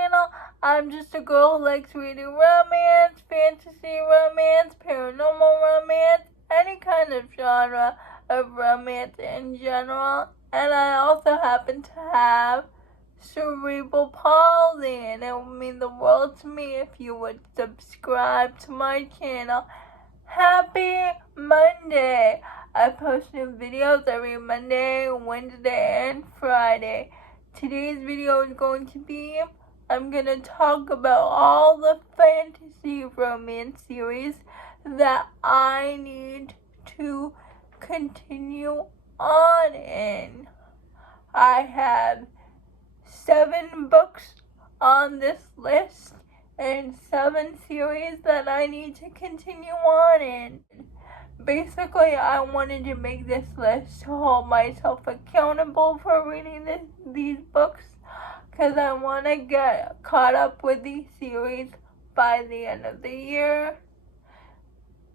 channel. I'm just a girl who likes reading romance, fantasy romance, paranormal romance, any kind of genre of romance in general. And I also happen to have cerebral palsy, and it would mean the world to me if you would subscribe to my channel. Happy Monday! I post new videos every Monday, Wednesday, and Friday. Today's video is going to be, I'm going to talk about all the fantasy romance series that I need to continue on in. I have 7 books on this list and 7 series that I need to continue on in. Basically, I wanted to make this list to hold myself accountable for reading these books, because I want to get caught up with these series by the end of the year.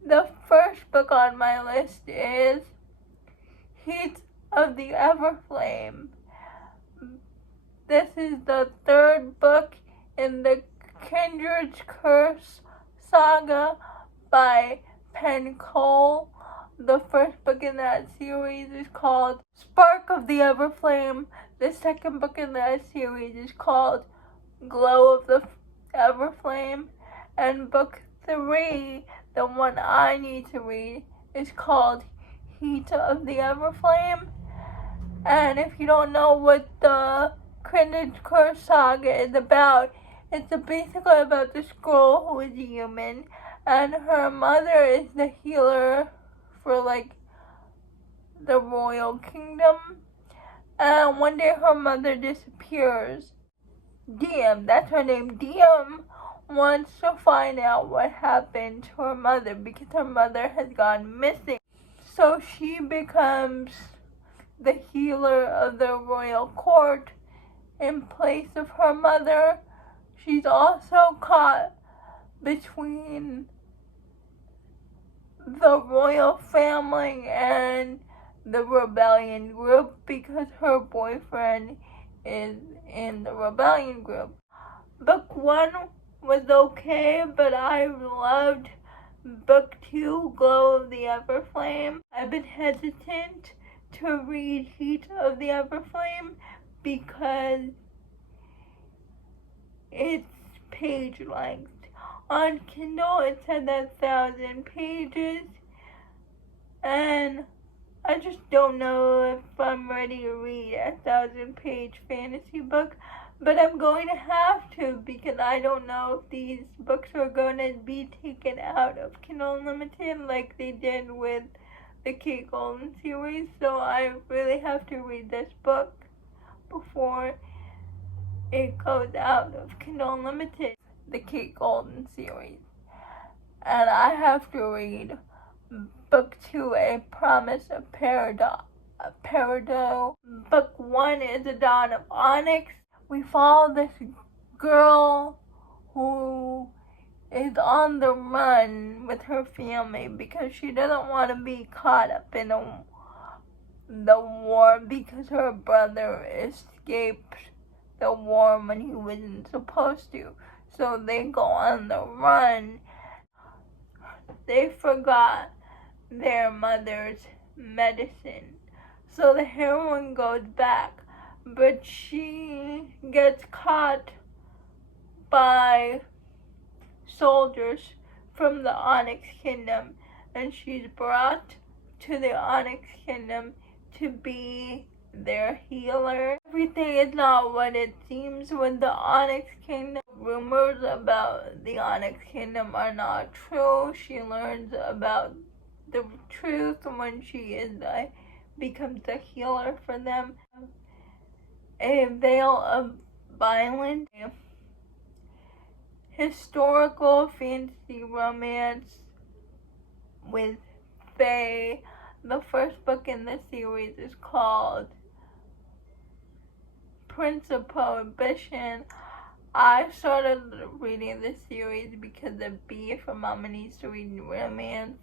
The first book on my list is Heat of the Everflame. This is the 3rd book in the Kindred's Curse saga by Penn Cole. The first book in that series is called Spark of the Everflame. The second book in that series is called Glow of the Everflame. And book 3, the one I need to read, is called Heat of the Everflame. And if you don't know what the Kindred's Curse saga is about, it's basically about this girl who is a human, and her mother is the healer for, the royal kingdom. And one day her mother disappears. Diem, that's her name. Diem wants to find out what happened to her mother because her mother has gone missing. So she becomes the healer of the royal court in place of her mother. She's also caught between the royal family and the rebellion group because her boyfriend is in the rebellion group. Book 1 was okay, but I loved Book 2, Glow of the Everflame. I've been hesitant to read Heat of the Everflame because it's page length. On Kindle it said 1,000 pages, and I just don't know if I'm ready to read a 1,000-page fantasy book, but I'm going to have to because I don't know if these books are going to be taken out of Kindle Unlimited like they did with the Kate Golden series, so I really have to read this book before it goes out of Kindle Unlimited, the Kate Golden series. And I have to read Book 2, A Promise of Perdiot. Book 1 is The Dawn of Onyx. We follow this girl who is on the run with her family because she doesn't want to be caught up in the war because her brother escaped the war when he wasn't supposed to. So they go on the run. They forgot their mother's medicine. So the heroine goes back, but she gets caught by soldiers from the Onyx Kingdom, and she's brought to the Onyx Kingdom to be their healer. Everything is not what it seems with the Onyx Kingdom. Rumors about the Onyx Kingdom are not true. She learns about the truth when she becomes a healer for them. A Veil of Violence, historical fantasy romance with fae. The first book in the series is called Prince of Prohibition. I started reading this series because of B from Mama Needs to Read Romance.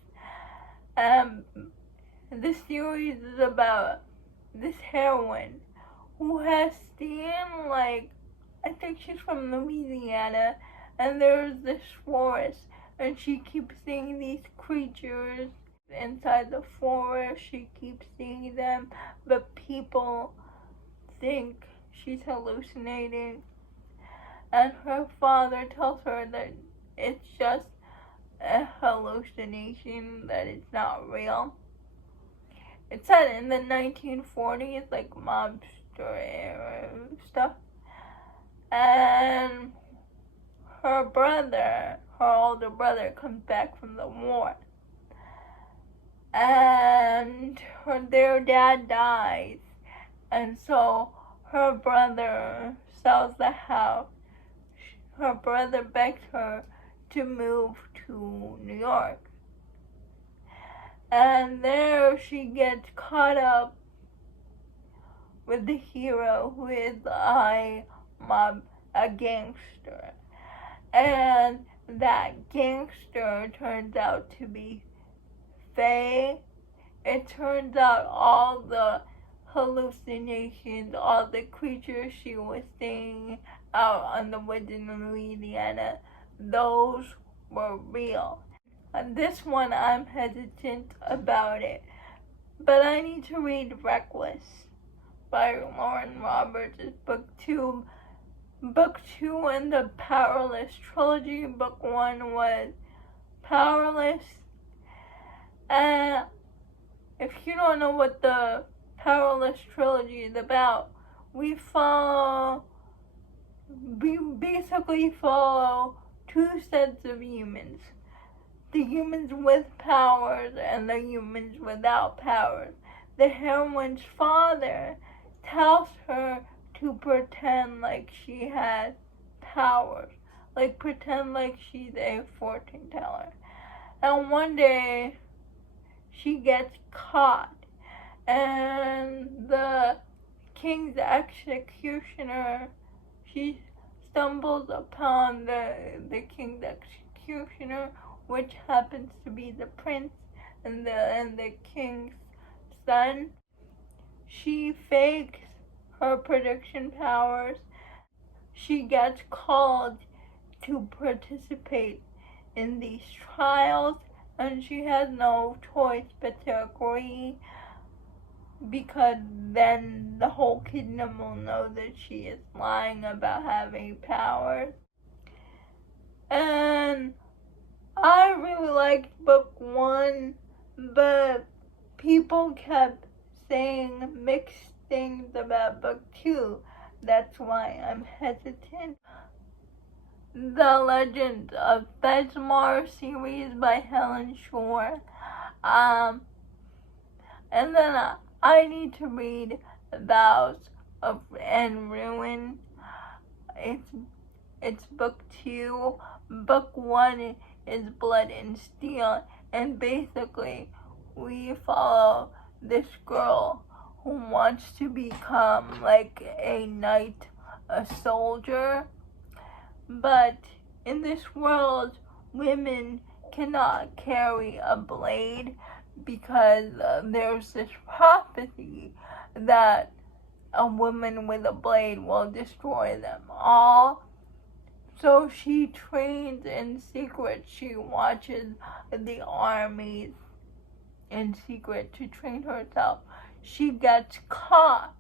This series is about this heroine who has seen I think she's from Louisiana, and there's this forest, and she keeps seeing these creatures inside the forest. She keeps seeing them, but people think she's hallucinating, and her father tells her that it's just a hallucination, that it's not real. It's set in the 1940s, like mobster era stuff. And her older brother, comes back from the war. And their dad dies. And so her brother sells the house. Her brother begs her to move to New York. And there she gets caught up with the hero, who is a gangster. And that gangster turns out to be Faye. It turns out all the hallucinations, all the creatures she was seeing out on the woods in Louisiana, those were real. And this one, I'm hesitant about it, but I need to read Reckless by Lauren Roberts. It's Booktube. Book 2 in the Powerless trilogy. Book 1 was Powerless. And if you don't know what the Powerless trilogy is about, we basically follow two sets of humans. The humans with powers and the humans without powers. The heroine's father tells her to pretend like she has powers, like pretend like she's a fortune teller. And one day she gets caught, and the king's executioner, she stumbles upon the king's executioner, which happens to be the prince and the king's son. She fakes her prediction powers. She gets called to participate in these trials, and she has no choice but to agree, because then the whole kingdom will know that she is lying about having powers. And I really liked book 1, but people kept saying mixed things about book 2. That's why I'm hesitant. The Legend of Besmar series by Helen Shore. And then I need to read Vows and Ruin. It's book 2. Book 1 is Blood and Steel, and basically we follow this girl who wants to become like a knight, a soldier, but in this world women cannot carry a blade because there's this prophecy that a woman with a blade will destroy them all. So she trains in secret. She watches the armies in secret to train herself. She gets caught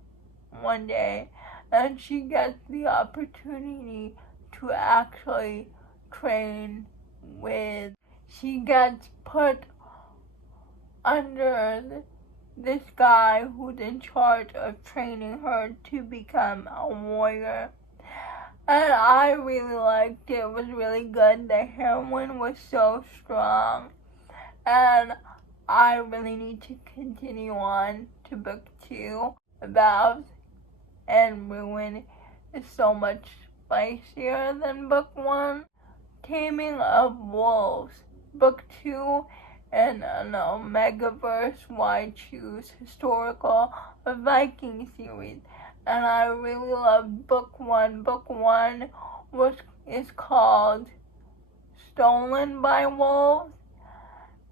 one day, and she gets the opportunity to actually train with. She gets put under this guy who's in charge of training her to become a warrior. And I really liked it. It was really good. The heroine was so strong. And I really need to continue on to book 2. Vows and Ruin is so much spicier than book 1. Taming of Wolves, book 2, and an Omegaverse Why Choose historical Viking series. And I really loved book 1. Book 1 is called Stolen by Wolves.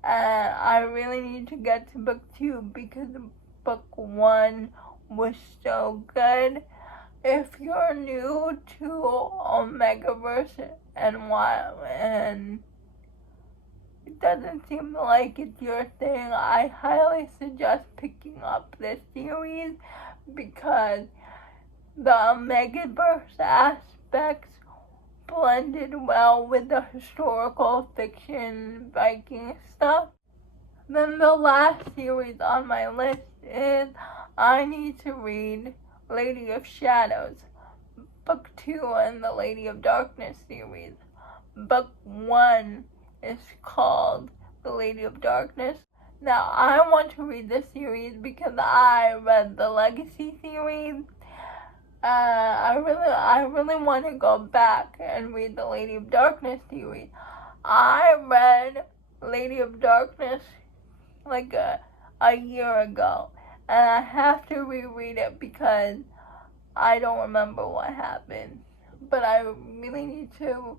And I really need to get to book 2 because book 1 was so good. if you're new to Omegaverse and it doesn't seem like it's your thing, I highly suggest picking up this series because the Omegaverse aspects blended well with the historical fiction Viking stuff. Then the last series on my list is I need to read Lady of Shadows, Book 2 in the Lady of Darkness series. Book 1 is called The Lady of Darkness. Now, I want to read this series because I read the Legacy series. I really want to go back and read the Lady of Darkness series. I read Lady of Darkness like a year ago, and I have to reread it because I don't remember what happened. But I really need to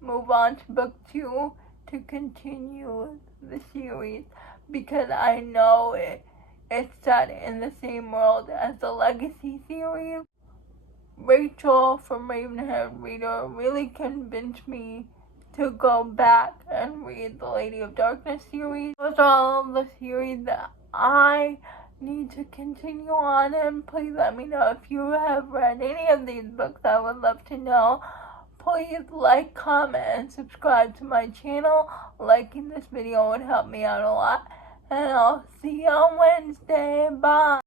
move on to book 2 to continue the series because I know it's set in the same world as the Legacy series. Rachel from Ravenhead Reader really convinced me to go back and read the Lady of Darkness series. Those are all the series that I need to continue on, and please let me know if you have read any of these books. I would love to know. Please like, comment, and subscribe to my channel. Liking this video would help me out a lot. And I'll see you on Wednesday. Bye.